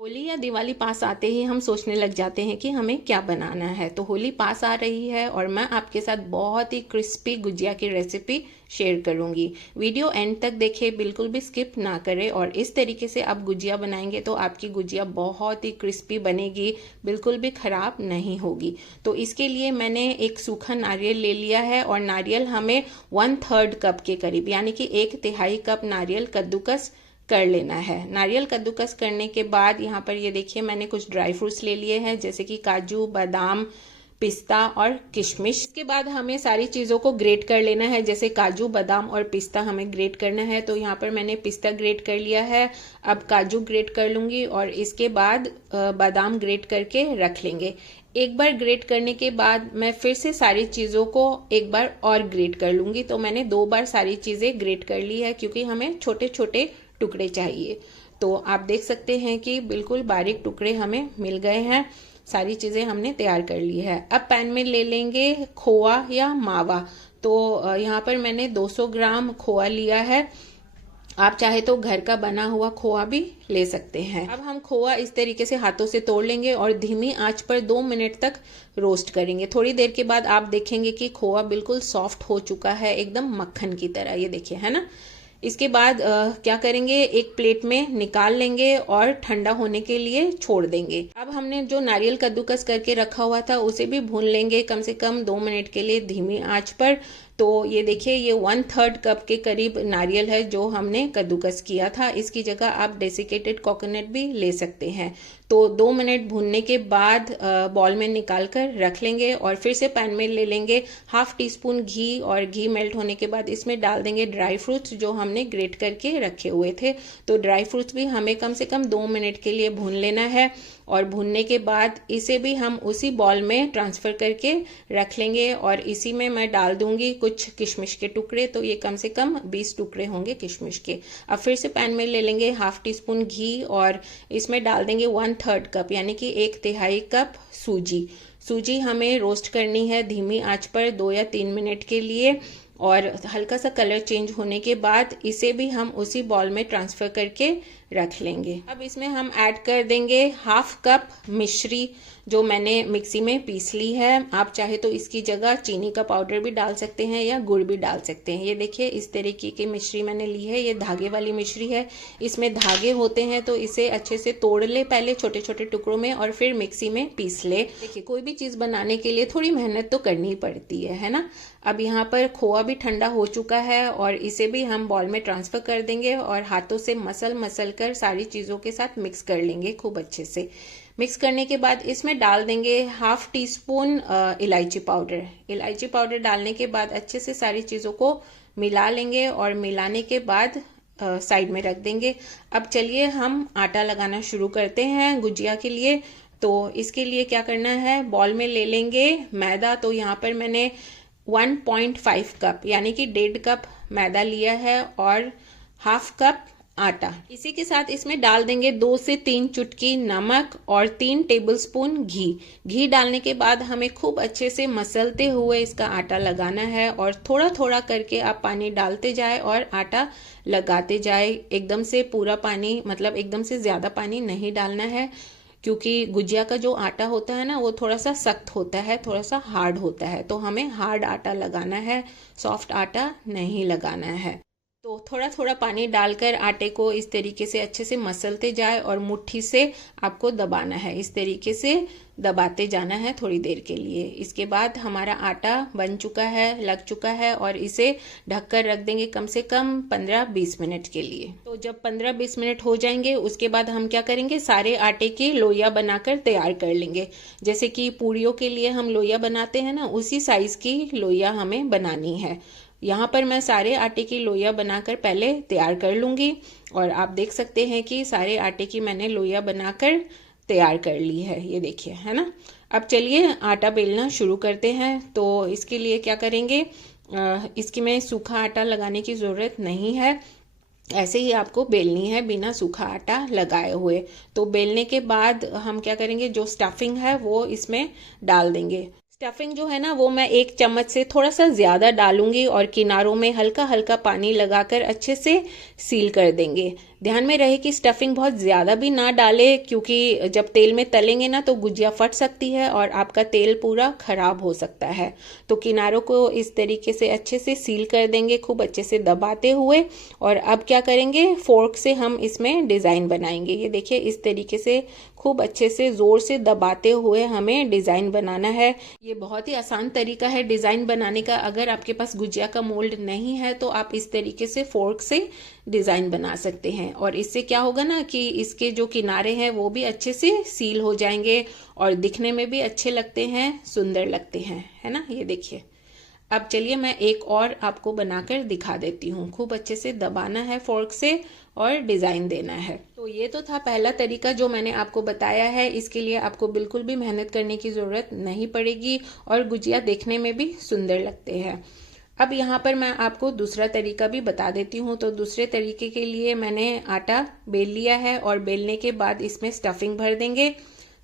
होली या दिवाली पास आते ही हम सोचने लग जाते हैं कि हमें क्या बनाना है। तो होली पास आ रही है और मैं आपके साथ बहुत ही क्रिस्पी गुजिया की रेसिपी शेयर करूंगी। वीडियो एंड तक देखें, बिल्कुल भी स्किप ना करें। और इस तरीके से आप गुजिया बनाएंगे तो आपकी गुजिया बहुत ही क्रिस्पी बनेगी, बिल्कुल भी खराब नहीं होगी। तो इसके लिए मैंने एक सूखा नारियल ले लिया है और नारियल हमें 1/3 कप के करीब, यानी कि 1/3 कप नारियल कद्दूकस कर लेना है। नारियल कद्दूकस करने के बाद यहाँ पर ये देखिए मैंने कुछ ड्राई फ्रूट्स ले लिए हैं, जैसे कि काजू, बादाम, पिस्ता और किशमिश। इसके बाद हमें सारी चीज़ों को ग्रेट कर लेना है, जैसे काजू, बादाम और पिस्ता हमें ग्रेट करना है। तो यहाँ पर मैंने पिस्ता ग्रेट कर लिया है, अब काजू ग्रेट कर लूँगी और इसके बाद बादाम ग्रेट करके रख लेंगे। एक बार ग्रेट करने के बाद मैं फिर से सारी चीज़ों को एक बार और ग्रेट कर लूँगी। तो मैंने 2 बार सारी चीज़ें ग्रेट कर ली है, क्योंकि हमें छोटे छोटे टुकड़े चाहिए। तो आप देख सकते हैं कि बिल्कुल बारीक टुकड़े हमें मिल गए हैं। सारी चीज़ें हमने तैयार कर ली है। अब पैन में ले लेंगे खोआ या मावा। तो यहाँ पर मैंने 200 ग्राम खोआ लिया है। आप चाहे तो घर का बना हुआ खोआ भी ले सकते हैं। अब हम खोआ इस तरीके से हाथों से तोड़ लेंगे और धीमी आंच पर 2 मिनट तक रोस्ट करेंगे। थोड़ी देर के बाद आप देखेंगे कि खोआ बिल्कुल सॉफ्ट हो चुका है, एकदम मक्खन की तरह। ये देखिए, है ना। इसके बाद क्या करेंगे, एक प्लेट में निकाल लेंगे और ठंडा होने के लिए छोड़ देंगे। अब हमने जो नारियल कद्दूकस करके रखा हुआ था उसे भी भून लेंगे कम से कम 2 मिनट के लिए धीमी आंच पर। तो ये देखिए, ये 1/3 कप के करीब नारियल है जो हमने कद्दूकस किया था। इसकी जगह आप डेसिकेटेड कोकोनट भी ले सकते हैं। तो 2 मिनट भूनने के बाद बॉल में निकाल कर रख लेंगे और फिर से पैन में ले लेंगे 1/2 टीस्पून घी। और घी मेल्ट होने के बाद इसमें डाल देंगे ड्राई फ्रूट्स जो हमने ग्रेट करके रखे हुए थे। तो ड्राई फ्रूट्स भी हमें कम से कम 2 मिनट के लिए भून लेना है। और भूनने के बाद इसे भी हम उसी बॉल में ट्रांसफ़र करके रख लेंगे और इसी में मैं डाल दूंगी कुछ किशमिश के टुकड़े। तो ये कम से कम 20 टुकड़े होंगे किशमिश के। अब फिर से पैन में ले लेंगे 1/2 टीस्पून घी और इसमें डाल देंगे 1/3 कप, यानी कि 1/3 कप सूजी। सूजी हमें रोस्ट करनी है धीमी आंच पर 2 या 3 मिनट के लिए। और हल्का सा कलर चेंज होने के बाद इसे भी हम उसी बॉल में ट्रांसफ़र करके रख लेंगे। अब इसमें हम ऐड कर देंगे 1/2 कप मिश्री जो मैंने मिक्सी में पीस ली है। आप चाहे तो इसकी जगह चीनी का पाउडर भी डाल सकते हैं या गुड़ भी डाल सकते हैं। ये देखिए, इस तरीके की मिश्री मैंने ली है। ये धागे वाली मिश्री है, इसमें धागे होते हैं। तो इसे अच्छे से तोड़ ले पहले छोटे छोटे टुकड़ों में और फिर मिक्सी में पीस ले। देखिए, कोई भी चीज़ बनाने के लिए थोड़ी मेहनत तो करनी ही पड़ती है ना। अब यहाँ पर खोआ भी ठंडा हो चुका है और इसे भी हम बॉल में ट्रांसफ़र कर देंगे और हाथों से मसल कर सारी चीज़ों के साथ मिक्स कर लेंगे खूब अच्छे से। मिक्स करने के बाद इसमें डाल देंगे 1/2 टीस्पून इलायची पाउडर। इलायची पाउडर डालने के बाद अच्छे से सारी चीज़ों को मिला लेंगे और मिलाने के बाद साइड में रख देंगे। अब चलिए हम आटा लगाना शुरू करते हैं गुजिया के लिए। तो इसके लिए क्या करना है, बॉल में ले लेंगे मैदा। तो यहाँ पर मैंने 1.5 कप यानी कि 1.5 कप मैदा लिया है और 1/2 कप आटा। इसी के साथ इसमें डाल देंगे 2 से 3 चुटकी नमक और 3 टेबलस्पून घी। घी डालने के बाद हमें खूब अच्छे से मसलते हुए इसका आटा लगाना है और थोड़ा थोड़ा करके आप पानी डालते जाए और आटा लगाते जाए। एकदम से पूरा पानी, मतलब एकदम से ज़्यादा पानी नहीं डालना है, क्योंकि गुजिया का जो आटा होता है ना वो थोड़ा सा सख्त होता है, थोड़ा सा हार्ड होता है। तो हमें हार्ड आटा लगाना है, सॉफ्ट आटा नहीं लगाना है। तो थोड़ा थोड़ा पानी डालकर आटे को इस तरीके से अच्छे से मसलते जाए और मुट्ठी से आपको दबाना है। इस तरीके से दबाते जाना है थोड़ी देर के लिए। इसके बाद हमारा आटा बन चुका है, लग चुका है और इसे ढककर रख देंगे कम से कम 15-20 मिनट के लिए। तो जब 15-20 मिनट हो जाएंगे उसके बाद हम क्या करेंगे, सारे आटे की लोइयां बनाकर तैयार कर लेंगे। जैसे कि पूड़ियों के लिए हम लोइयां बनाते हैं ना, उसी साइज की लोइयां हमें बनानी है। यहाँ पर मैं सारे आटे की लोइयां बनाकर पहले तैयार कर लूँगी और आप देख सकते हैं कि सारे आटे की मैंने लोइयां बनाकर तैयार कर ली है। ये देखिए, है ना। अब चलिए आटा बेलना शुरू करते हैं। तो इसके लिए क्या करेंगे, इसकी में सूखा आटा लगाने की ज़रूरत नहीं है, ऐसे ही आपको बेलनी है बिना सूखा आटा लगाए हुए। तो बेलने के बाद हम क्या करेंगे, जो स्टफिंग है वो इसमें डाल देंगे। स्टफिंग जो है ना वो मैं 1 चम्मच से थोड़ा सा ज़्यादा डालूंगी और किनारों में हल्का हल्का पानी लगाकर अच्छे से सील कर देंगे। ध्यान में रहे कि स्टफिंग बहुत ज़्यादा भी ना डाले, क्योंकि जब तेल में तलेंगे ना तो गुजिया फट सकती है और आपका तेल पूरा खराब हो सकता है। तो किनारों को इस तरीके से अच्छे से सील कर देंगे, खूब अच्छे से दबाते हुए। और अब क्या करेंगे, फोर्क से हम इसमें डिज़ाइन बनाएंगे। ये देखिए इस तरीके से खूब अच्छे से ज़ोर से दबाते हुए हमें डिज़ाइन बनाना है। ये बहुत ही आसान तरीका है डिज़ाइन बनाने का। अगर आपके पास गुजिया का मोल्ड नहीं है तो आप इस तरीके से फोर्क से डिज़ाइन बना सकते हैं। और इससे क्या होगा ना कि इसके जो किनारे हैं वो भी अच्छे से सील हो जाएंगे और दिखने में भी अच्छे लगते हैं, सुंदर लगते हैं, है ना। ये देखिए, अब चलिए मैं एक और आपको बनाकर दिखा देती हूँ। खूब अच्छे से दबाना है फोर्क से और डिज़ाइन देना है। तो ये तो था पहला तरीका जो मैंने आपको बताया है। इसके लिए आपको बिल्कुल भी मेहनत करने की ज़रूरत नहीं पड़ेगी और गुजिया देखने में भी सुंदर लगते हैं। अब यहाँ पर मैं आपको दूसरा तरीका भी बता देती हूँ। तो दूसरे तरीके के लिए मैंने आटा बेल लिया है और बेलने के बाद इसमें स्टफिंग भर देंगे।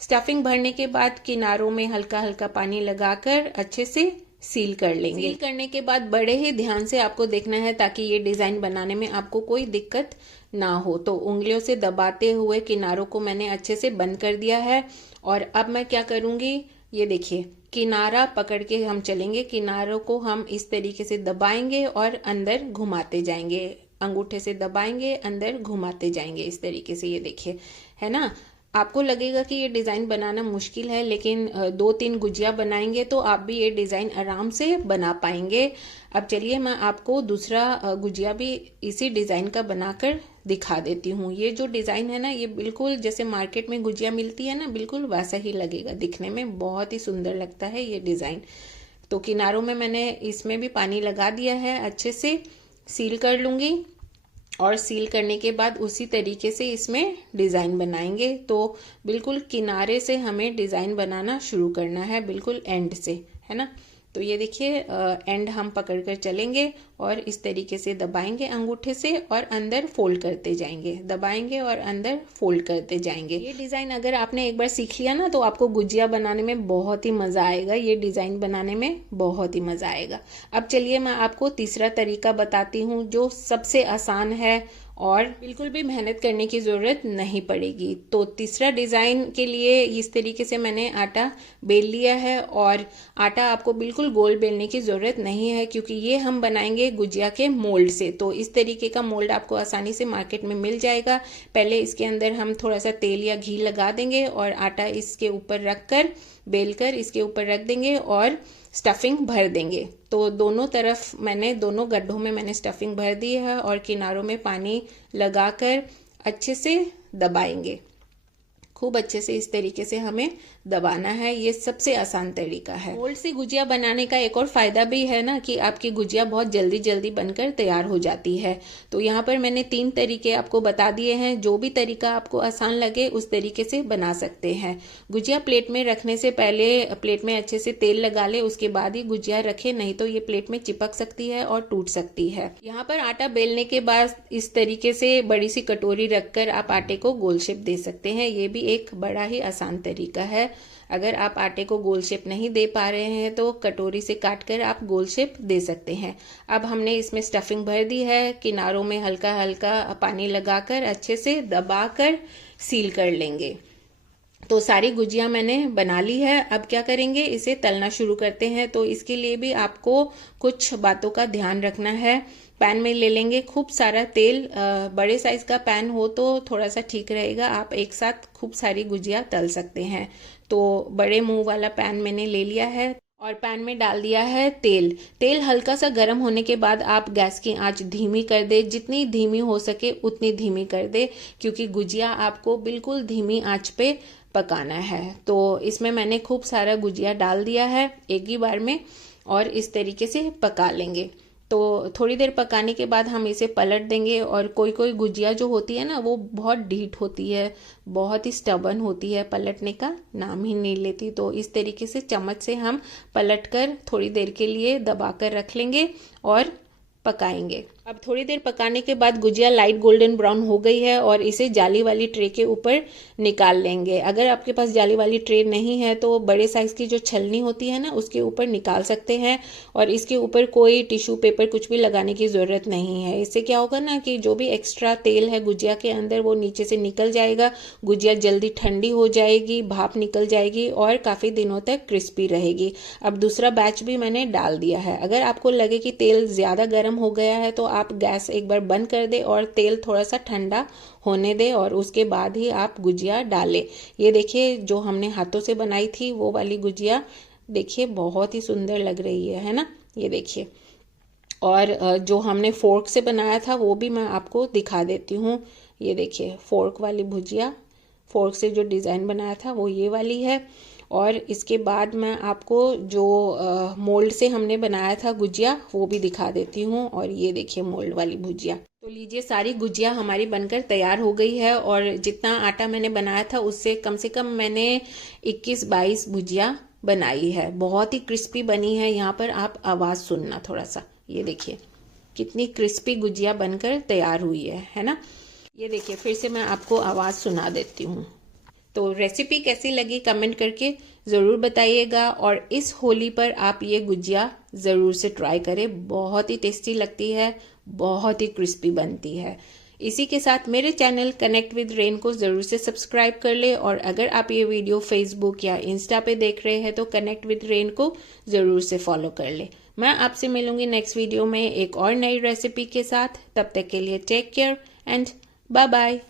स्टफिंग भरने के बाद किनारों में हल्का हल्का पानी लगाकर अच्छे से सील कर लेंगे। सील करने के बाद बड़े ही ध्यान से आपको देखना है ताकि ये डिज़ाइन बनाने में आपको कोई दिक्कत ना हो। तो उंगलियों से दबाते हुए किनारों को मैंने अच्छे से बंद कर दिया है। और अब मैं क्या करूँगी, ये देखिए किनारा पकड़ के हम चलेंगे। किनारों को हम इस तरीके से दबाएंगे और अंदर घुमाते जाएंगे। अंगूठे से दबाएंगे, अंदर घुमाते जाएंगे इस तरीके से। ये देखिए, है ना। आपको लगेगा कि ये डिज़ाइन बनाना मुश्किल है, लेकिन 2-3 गुजिया बनाएंगे तो आप भी ये डिज़ाइन आराम से बना पाएंगे। अब चलिए मैं आपको दूसरा गुजिया भी इसी डिज़ाइन का बनाकर दिखा देती हूँ। ये जो डिज़ाइन है ना, ये बिल्कुल जैसे मार्केट में गुजिया मिलती है ना, बिल्कुल वैसा ही लगेगा। दिखने में बहुत ही सुंदर लगता है ये डिज़ाइन। तो किनारों में मैंने इसमें भी पानी लगा दिया है, अच्छे से सील कर लूँगी। और सील करने के बाद उसी तरीके से इसमें डिज़ाइन बनाएंगे। तो बिल्कुल किनारे से हमें डिज़ाइन बनाना शुरू करना है, बिल्कुल एंड से, है ना। तो ये देखिए एंड हम पकड़ कर चलेंगे और इस तरीके से दबाएंगे अंगूठे से और अंदर फोल्ड करते जाएंगे। दबाएंगे और अंदर फोल्ड करते जाएंगे। ये डिज़ाइन अगर आपने एक बार सीख लिया ना तो आपको गुजिया बनाने में बहुत ही मज़ा आएगा। ये डिज़ाइन बनाने में बहुत ही मज़ा आएगा। अब चलिए मैं आपको तीसरा तरीका बताती हूँ जो सबसे आसान है और बिल्कुल भी मेहनत करने की ज़रूरत नहीं पड़ेगी। तो तीसरा डिज़ाइन के लिए इस तरीके से मैंने आटा बेल लिया है। और आटा आपको बिल्कुल गोल बेलने की ज़रूरत नहीं है, क्योंकि ये हम बनाएंगे गुजिया के मोल्ड से। तो इस तरीके का मोल्ड आपको आसानी से मार्केट में मिल जाएगा। पहले इसके अंदर हम थोड़ा सा तेल या घी लगा देंगे और आटा इसके ऊपर रख कर बेल कर इसके ऊपर रख देंगे और स्टफिंग भर देंगे। तो दोनों तरफ मैंने, दोनों गड्ढों में मैंने स्टफिंग भर दी है और किनारों में पानी लगाकर अच्छे से दबाएंगे। खूब अच्छे से इस तरीके से हमें दबाना है। ये सबसे आसान तरीका है। मोल्ड से गुजिया बनाने का एक और फायदा भी है ना कि आपकी गुजिया बहुत जल्दी जल्दी बनकर तैयार हो जाती है। तो यहाँ पर मैंने 3 तरीके आपको बता दिए हैं। जो भी तरीका आपको आसान लगे उस तरीके से बना सकते हैं। गुजिया प्लेट में रखने से पहले प्लेट में अच्छे से तेल लगा ले, उसके बाद ही गुजिया रखे, नहीं तो ये प्लेट में चिपक सकती है और टूट सकती है। यहाँ पर आटा बेलने के बाद इस तरीके से बड़ी सी कटोरी रखकर आप आटे को गोल शेप दे सकते हैं। ये भी एक बड़ा ही आसान तरीका है। अगर आप आटे को गोल शेप नहीं दे पा रहे हैं तो कटोरी से काटकर आप गोल शेप दे सकते हैं। अब हमने इसमें स्टफिंग भर दी है। किनारों में हल्का हल्का पानी लगाकर अच्छे से दबाकर सील कर लेंगे। तो सारी गुजिया मैंने बना ली है। अब क्या करेंगे, इसे तलना शुरू करते हैं। तो इसके लिए भी आपको कुछ बातों का ध्यान रखना है। पैन में ले लेंगे खूब सारा तेल। बड़े साइज का पैन हो तो थोड़ा सा ठीक रहेगा, आप एक साथ खूब सारी गुजिया तल सकते हैं। तो बड़े मुंह वाला पैन मैंने ले लिया है और पैन में डाल दिया है तेल। तेल हल्का सा गर्म होने के बाद आप गैस की आंच धीमी कर दे। जितनी धीमी हो सके उतनी धीमी कर दे, क्योंकि गुजिया आपको बिल्कुल धीमी आंच पे पकाना है। तो इसमें मैंने खूब सारा गुजिया डाल दिया है एक ही बार में और इस तरीके से पका लेंगे। तो थोड़ी देर पकाने के बाद हम इसे पलट देंगे। और कोई कोई गुजिया जो होती है ना वो बहुत ढीठ होती है, बहुत ही स्टबन होती है, पलटने का नाम ही नहीं लेती। तो इस तरीके से चम्मच से हम पलट कर थोड़ी देर के लिए दबा कर रख लेंगे और पकाएंगे। अब थोड़ी देर पकाने के बाद गुजिया लाइट गोल्डन ब्राउन हो गई है और इसे जाली वाली ट्रे के ऊपर निकाल लेंगे। अगर आपके पास जाली वाली ट्रे नहीं है तो बड़े साइज की जो छलनी होती है ना, उसके ऊपर निकाल सकते हैं और इसके ऊपर कोई टिश्यू पेपर कुछ भी लगाने की ज़रूरत नहीं है। इससे क्या होगा ना कि जो भी एक्स्ट्रा तेल है गुजिया के अंदर वो नीचे से निकल जाएगा, गुजिया जल्दी ठंडी हो जाएगी, भाप निकल जाएगी और काफ़ी दिनों तक क्रिस्पी रहेगी। अब दूसरा बैच भी मैंने डाल दिया है। अगर आपको लगे कि तेल ज़्यादा गर्म हो गया है तो आप गैस एक बार बंद कर दे और तेल थोड़ा सा ठंडा होने दे और उसके बाद ही आप गुजिया डालें। ये देखिए जो हमने हाथों से बनाई थी वो वाली गुजिया देखिए बहुत ही सुंदर लग रही है ना, ये देखिए। और जो हमने फोर्क से बनाया था वो भी मैं आपको दिखा देती हूँ। ये देखिए फोर्क वाली भुजिया, फोर्क से जो डिज़ाइन बनाया था वो ये वाली है। और इसके बाद मैं आपको जो मोल्ड से हमने बनाया था गुजिया वो भी दिखा देती हूँ। और ये देखिए मोल्ड वाली भुजिया। तो लीजिए सारी गुजिया हमारी बनकर तैयार हो गई है और जितना आटा मैंने बनाया था उससे कम से कम मैंने 21-22 भुजिया बनाई है। बहुत ही क्रिस्पी बनी है। यहाँ पर आप आवाज़ सुनना थोड़ा सा, ये देखिए कितनी क्रिस्पी गुजिया बनकर तैयार हुई है ना। ये देखिए फिर से मैं आपको आवाज़ सुना देती हूँ। तो रेसिपी कैसी लगी कमेंट करके ज़रूर बताइएगा और इस होली पर आप ये गुजिया ज़रूर से ट्राई करें। बहुत ही टेस्टी लगती है, बहुत ही क्रिस्पी बनती है। इसी के साथ मेरे चैनल कनेक्ट विद रेन को ज़रूर से सब्सक्राइब कर ले और अगर आप ये वीडियो फेसबुक या इंस्टा पे देख रहे हैं तो कनेक्ट विद रेन को ज़रूर से फॉलो कर ले। मैं आपसे मिलूंगी नेक्स्ट वीडियो में एक और नई रेसिपी के साथ। तब तक के लिए take care and bye bye.